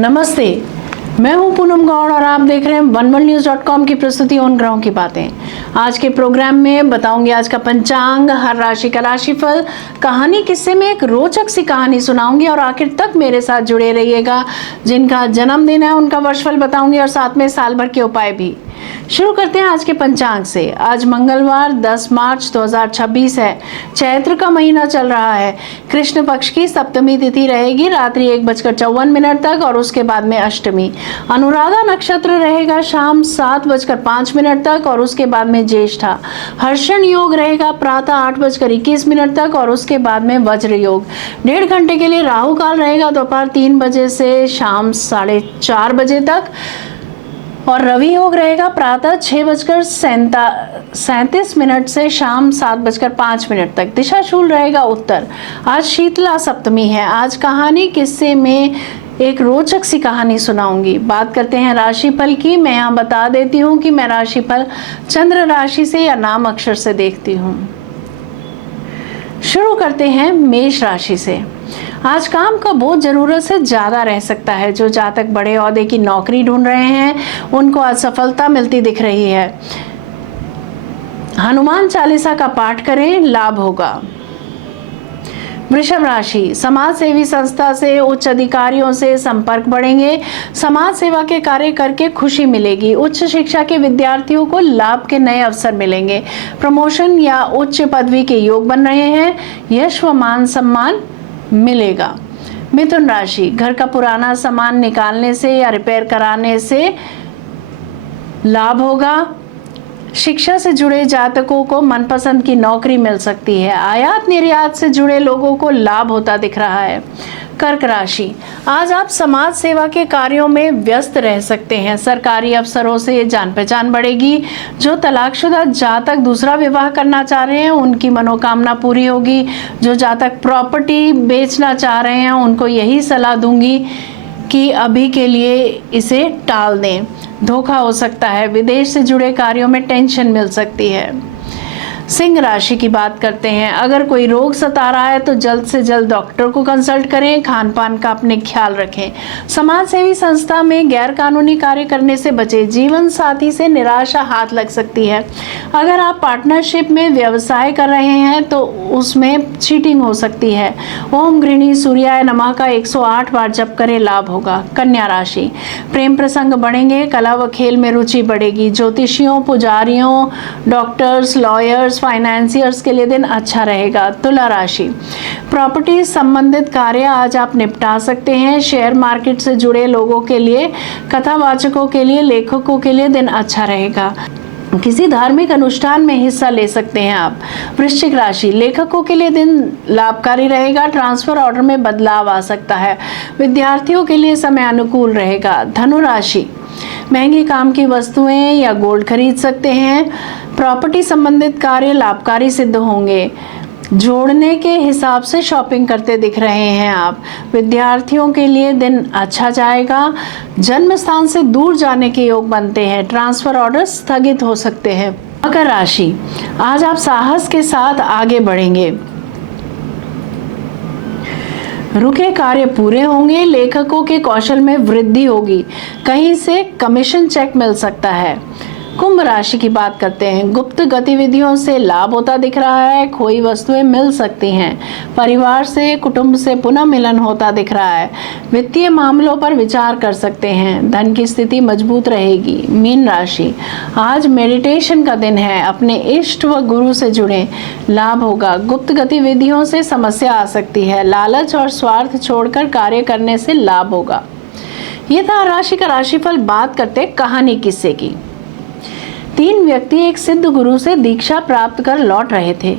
नमस्ते, मैं हूं पूनम गौड़ और आप देख रहे हैं oneworldnews.com की प्रस्तुति उन ग्रहों की बातें। आज के प्रोग्राम में बताऊंगी आज का पंचांग, हर राशि का राशिफल, कहानी किस्से में एक रोचक सी कहानी सुनाऊंगी और आखिर तक मेरे साथ जुड़े रहिएगा। जिनका जन्मदिन है उनका वर्षफल बताऊंगी और साथ में साल भर के उपाय भी। शुरू करते हैं आज के पंचांग से। आज मंगलवार 10 मार्च 2026 है। चैत्र का महीना चल रहा है। कृष्ण पक्ष की सप्तमी तिथि रहेगी रात्रि 1:54 तक और उसके बाद में अष्टमी। अनुराधा नक्षत्र रहेगा शाम 7:05 तक और उसके बाद में ज्येष्ठा। हर्षण योग रहेगा प्रातः 8:21 तक और उसके बाद में वज्र योग। 1.5 घंटे के लिए राहु काल रहेगा दोपहर 3 बजे से शाम 4:30 बजे तक और रवि योग रहेगा प्रातः 6:37 से शाम 7:05 तक। दिशाशूल रहेगा उत्तर। आज शीतला सप्तमी है। आज कहानी किस्से में एक रोचक सी कहानी सुनाऊंगी। बात करते हैं राशिफल की। मैं यहाँ बता देती हूँ कि मैं राशिफल चंद्र राशि से या नाम अक्षर से देखती हूँ। शुरू करते हैं मेष राशि से। आज काम का बोझ जरूरत से ज्यादा रह सकता है। जो जातक बड़े ओहदे की नौकरी ढूंढ रहे हैं उनको आज सफलता मिलती दिख रही है। हनुमान चालीसा का पाठ करें, लाभ होगा। वृषभ राशि, समाज सेवी संस्था से उच्च अधिकारियों से संपर्क बढ़ेंगे। समाज सेवा के कार्य करके खुशी मिलेगी। उच्च शिक्षा के विद्यार्थियों को लाभ के नए अवसर मिलेंगे। प्रमोशन या उच्च पदवी के योग बन रहे हैं। यश व मान सम्मान मिलेगा। मिथुन राशि, घर का पुराना सामान निकालने से या रिपेयर कराने से लाभ होगा। शिक्षा से जुड़े जातकों को मनपसंद की नौकरी मिल सकती है। आयात निर्यात से जुड़े लोगों को लाभ होता दिख रहा है। कर्क राशि, आज आप समाज सेवा के कार्यों में व्यस्त रह सकते हैं। सरकारी अफसरों से जान पहचान बढ़ेगी। जो तलाकशुदा जातक दूसरा विवाह करना चाह रहे हैं उनकी मनोकामना पूरी होगी। जो जातक प्रॉपर्टी बेचना चाह रहे हैं उनको यही सलाह दूंगी कि अभी के लिए इसे टाल दें। धोखा हो सकता है। विदेश से जुड़े कार्यों में टेंशन मिल सकती है। सिंह राशि की बात करते हैं। अगर कोई रोग सता रहा है तो जल्द से जल्द डॉक्टर को कंसल्ट करें। खान पान का अपने ख्याल रखें। समाज सेवी संस्था में गैर कानूनी कार्य करने से बचें। जीवन साथी से निराशा हाथ लग सकती है। अगर आप पार्टनरशिप में व्यवसाय कर रहे हैं तो उसमें चीटिंग हो सकती है। ओम गृहिणी सूर्याय नमः का 108 बार जप करें, लाभ होगा। कन्या राशि, प्रेम प्रसंग बढ़ेंगे। कला व खेल में रुचि बढ़ेगी। ज्योतिषियों, पुजारियों, डॉक्टर्स, लॉयर्स, फाइनेंसियर्स के लिए दिन अच्छा रहेगा। तुला राशि, प्रॉपर्टी संबंधित कार्य आज आप निपटा सकते हैं। शेयर मार्केट से जुड़े लोगों के लिए, कथावाचकों के लिए, लेखकों के लिए दिन अच्छा रहेगा। किसी धार्मिक अनुष्ठान में हिस्सा ले सकते हैं आप। वृश्चिक राशि, लेखकों के लिए दिन लाभकारी रहेगा। ट्रांसफर ऑर्डर में बदलाव आ सकता है। विद्यार्थियों के लिए समय अनुकूल रहेगा। धनु राशि, महंगी काम की वस्तुएं या गोल्ड खरीद सकते हैं। प्रॉपर्टी संबंधित कार्य लाभकारी सिद्ध होंगे। जोड़ने के हिसाब से शॉपिंग करते दिख रहे हैं आप। विद्यार्थियों के लिए दिन अच्छा जाएगा। जन्म स्थान से दूर जाने के योग बनते हैं। ट्रांसफर ऑर्डर स्थगित हो सकते हैं। मकर राशि, आज आप साहस के साथ आगे बढ़ेंगे। रुके कार्य पूरे होंगे। लेखकों के कौशल में वृद्धि होगी। कहीं से कमीशन चेक मिल सकता है। कुंभ राशि की बात करते हैं। गुप्त गतिविधियों से लाभ होता दिख रहा है। खोई वस्तुएं मिल सकती हैं। परिवार से, कुटुंब से पुनः मिलन होता दिख रहा है। वित्तीय मामलों पर विचार कर सकते हैं। धन की स्थिति मजबूत रहेगी। मीन राशि, आज मेडिटेशन का दिन है। अपने इष्ट व गुरु से जुड़ें, लाभ होगा। गुप्त गतिविधियों से समस्या आ सकती है। लालच और स्वार्थ छोड़कर कार्य करने से लाभ होगा। ये था राशि का राशिफल। बात करते कहानी किस्से की। 3 व्यक्ति एक सिद्ध गुरु से दीक्षा प्राप्त कर लौट रहे थे।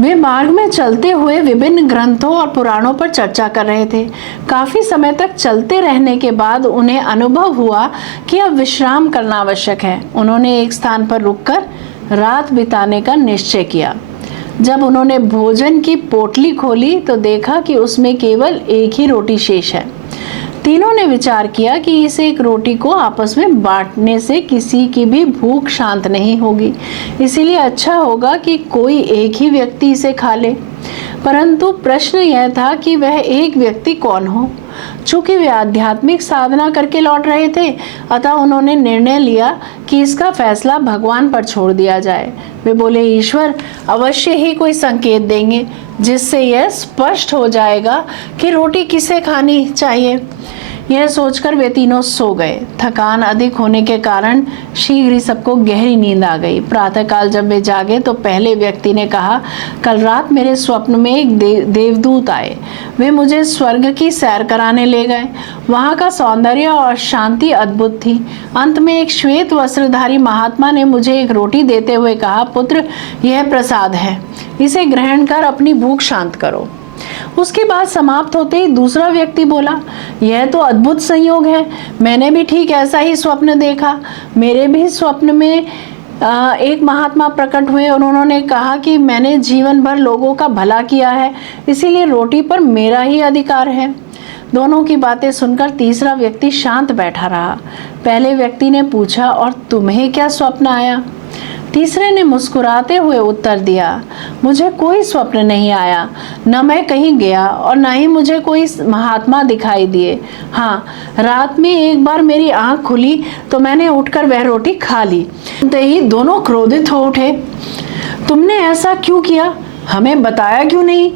वे मार्ग में चलते हुए विभिन्न ग्रंथों और पुराणों पर चर्चा कर रहे थे। काफी समय तक चलते रहने के बाद उन्हें अनुभव हुआ कि अब विश्राम करना आवश्यक है। उन्होंने एक स्थान पर रुककर रात बिताने का निश्चय किया। जब उन्होंने भोजन की पोटली खोली तो देखा कि उसमें केवल एक ही रोटी शेष है। तीनों ने विचार किया कि इस एक रोटी को आपस में बांटने से किसी की भी भूख शांत नहीं होगी, इसीलिए अच्छा होगा कि कोई एक ही व्यक्ति इसे खा ले। परंतु प्रश्न यह था कि वह एक व्यक्ति कौन हो। चूंकि वे आध्यात्मिक साधना करके लौट रहे थे, अतः उन्होंने निर्णय लिया कि इसका फैसला भगवान पर छोड़ दिया जाए। वे बोले, ईश्वर अवश्य ही कोई संकेत देंगे जिससे यह स्पष्ट हो जाएगा कि रोटी किसे खानी चाहिए। यह सोचकर वे तीनों सो गए। थकान अधिक होने के कारण शीघ्र ही सबको गहरी नींद आ गई। प्रातःकाल जब वे जागे तो पहले व्यक्ति ने कहा, कल रात मेरे स्वप्न में एक देवदूत आए। वे मुझे स्वर्ग की सैर कराने ले गए। वहाँ का सौंदर्य और शांति अद्भुत थी। अंत में एक श्वेत वस्त्रधारी महात्मा ने मुझे एक रोटी देते हुए कहा, पुत्र, यह प्रसाद है, इसे ग्रहण कर अपनी भूख शांत करो। उसकी बात समाप्त होते ही दूसरा व्यक्ति बोला, यह तो अद्भुत संयोग है, मैंने भी ठीक ऐसा ही स्वप्न देखा। मेरे भी स्वप्न में एक महात्मा प्रकट हुए और उन्होंने कहा कि मैंने जीवन भर लोगों का भला किया है, इसीलिए रोटी पर मेरा ही अधिकार है। दोनों की बातें सुनकर तीसरा व्यक्ति शांत बैठा रहा। पहले व्यक्ति ने पूछा, और तुम्हें क्या स्वप्न आया? तीसरे ने मुस्कुराते हुए उत्तर दिया, मुझे कोई स्वप्न नहीं आया, न मैं कहीं गया और न ही मुझे कोई महात्मा दिखाई दिए। हाँ, रात में एक बार मेरी आंख खुली तो मैंने उठकर वह रोटी खा ली। ही दोनों क्रोधित हो उठे, तुमने ऐसा क्यों किया? हमें बताया क्यों नहीं?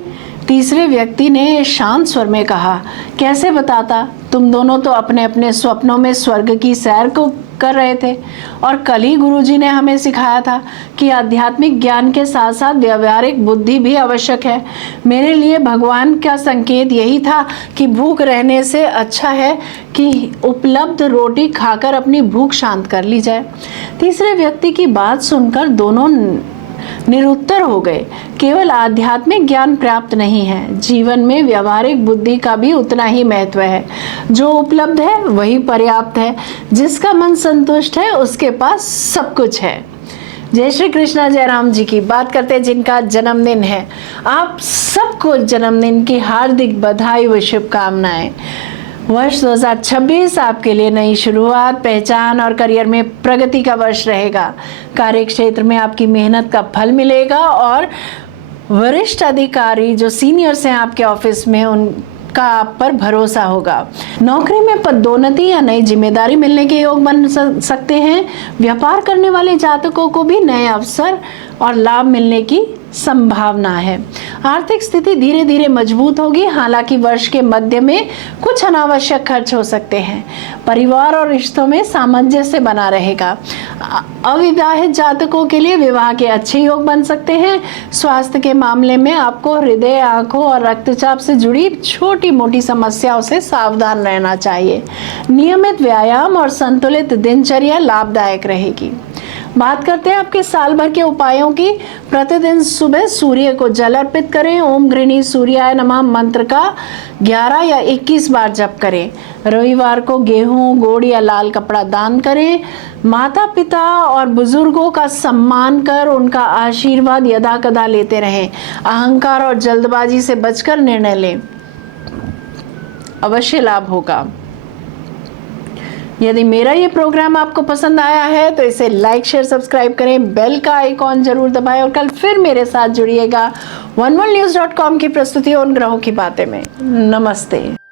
तीसरे व्यक्ति ने शांत स्वर में कहा, कैसे बताता? तुम दोनों तो अपने अपने स्वप्नों में स्वर्ग की सैर को कर रहे थे और कल ही गुरुजी ने हमें सिखाया था कि आध्यात्मिक ज्ञान के साथ साथ व्यवहारिक बुद्धि भी आवश्यक है। मेरे लिए भगवान का संकेत यही था कि भूख रहने से अच्छा है कि उपलब्ध रोटी खाकर अपनी भूख शांत कर ली जाए। तीसरे व्यक्ति की बात सुनकर दोनों निरुत्तर हो गए। केवल आध्यात्मिक ज्ञान पर्याप्त नहीं है, जीवन में व्यवहारिक बुद्धि का भी उतना ही महत्व है। जो उपलब्ध है वही पर्याप्त है। जिसका मन संतुष्ट है उसके पास सब कुछ है। जय श्री कृष्णा। जयराम जी की बात करते हैं जिनका जन्मदिन है। आप सबको जन्मदिन की हार्दिक बधाई व शुभकामनाएं। वर्ष 2026 आपके लिए नई शुरुआत, पहचान और करियर में प्रगति का वर्ष रहेगा। कार्य क्षेत्र में आपकी मेहनत का फल मिलेगा और वरिष्ठ अधिकारी जो सीनियर्स हैं आपके ऑफिस में, उनका आप पर भरोसा होगा। नौकरी में पदोन्नति या नई जिम्मेदारी मिलने के योग बन सकते हैं। व्यापार करने वाले जातकों को भी नए अवसर और लाभ मिलने की संभावना है। आर्थिक स्थिति धीरे धीरे मजबूत होगी, हालांकि वर्ष के मध्य में कुछ अनावश्यक खर्च हो सकते हैं। परिवार और रिश्तों में सामंजस्य बना रहेगा। अविवाहित जातकों के लिए विवाह के अच्छे योग बन सकते हैं। स्वास्थ्य के मामले में आपको हृदय, आंखों और रक्तचाप से जुड़ी छोटी मोटी समस्याओं से सावधान रहना चाहिए। नियमित व्यायाम और संतुलित दिनचर्या लाभदायक रहेगी। बात करते हैं आपके साल भर के उपायों की। प्रतिदिन सुबह सूर्य को जल अर्पित करें। ओम गृणी सूर्याय नमः मंत्र का 11 या 21 बार जप करें। रविवार को गेहूं, गुड़ या लाल कपड़ा दान करें। माता पिता और बुजुर्गों का सम्मान कर उनका आशीर्वाद यदा कदा लेते रहें। अहंकार और जल्दबाजी से बचकर निर्णय लें, अवश्य लाभ होगा। यदि मेरा ये प्रोग्राम आपको पसंद आया है तो इसे लाइक, शेयर, सब्सक्राइब करें, बेल का आइकॉन जरूर दबाएं और कल फिर मेरे साथ जुड़िएगा oneworldnews.com की प्रस्तुति उन ग्रहों की बातें में। नमस्ते।